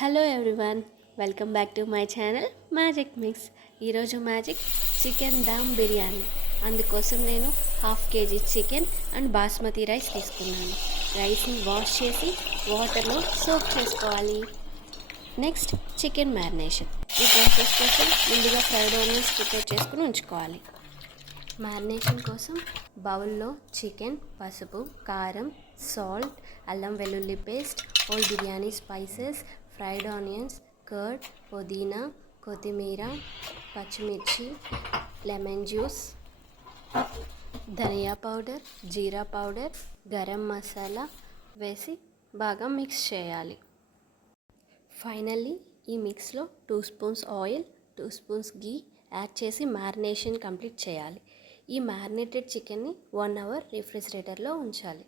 Hello everyone, welcome back to my channel magic mix. ఈరోజు magic chicken dum biryani. అందుకోసం నేను 1/2 kg chicken and basmati rice తీసుకున్నాను. రైస్ని వాష్ చేసి వాటర్లో సోక్ చేసుకోవాలి. Next chicken marination. ఈ ప్రాసెస్ కోసం ముందుగా ఫ్రైడ్ ఆనియన్స్ ప్రిపేర్ చేసుకుని ఉంచుకోవాలి. మ్యారినేషన్ కోసం బౌల్లో చికెన్, పసుపు, కారం, సాల్ట్, అల్లం వెల్లుల్లి paste, whole biryani spices, fried onions, curd, పుదీనా, కొత్తిమీర, పచ్చిమిర్చి, లెమన్ జ్యూస్, ధనియా పౌడర్, జీరా పౌడర్, గరం మసాలా వేసి బాగా మిక్స్ చేయాలి. ఫైనల్లీ ఈ మిక్స్లో 2 spoons oil, 2 spoons ghee add చేసి మ్యారినేషన్ కంప్లీట్ చేయాలి. ఈ మ్యారినేటెడ్ చికెన్ని 1 అవర్ రిఫ్రిజిరేటర్లో ఉంచాలి.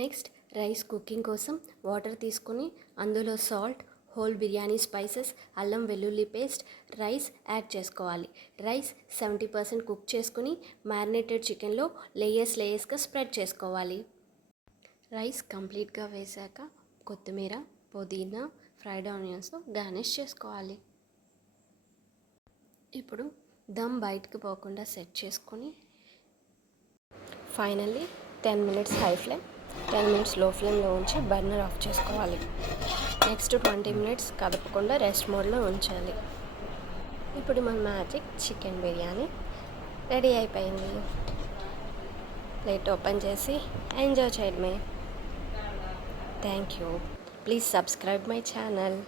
నెక్స్ట్ రైస్ కుకింగ్ కోసం వాటర్ తీసుకుని అందులో సాల్ట్, హోల్ బిర్యానీ స్పైసెస్, అల్లం వెల్లుల్లి పేస్ట్, రైస్ యాడ్ చేసుకోవాలి. రైస్ 70% కుక్ చేసుకుని మ్యారినేటెడ్ చికెన్లో లేయర్స్గా స్ప్రెడ్ చేసుకోవాలి. రైస్ కంప్లీట్గా వేశాక కొత్తిమీర, పుదీనా, ఫ్రైడ్ ఆనియన్స్తో గార్నిష్ చేసుకోవాలి. ఇప్పుడు దమ్ బయటకు పోకుండా సెట్ చేసుకొని finally 10 minutes high flame, 10 minutes లో ఫ్లేమ్లో ఉంచి బర్నర్ ఆఫ్ చేసుకోవాలి. నెక్స్ట్ 20 minutes కదపకుండా రెస్ట్ మోడ్లో ఉంచాలి. ఇప్పుడు మన మ్యాజిక్ చికెన్ బిర్యానీ రెడీ అయిపోయింది. ప్లేట్ ఓపెన్ చేసి ఎంజాయ్ చేయడమే. Thank you. Please subscribe my channel.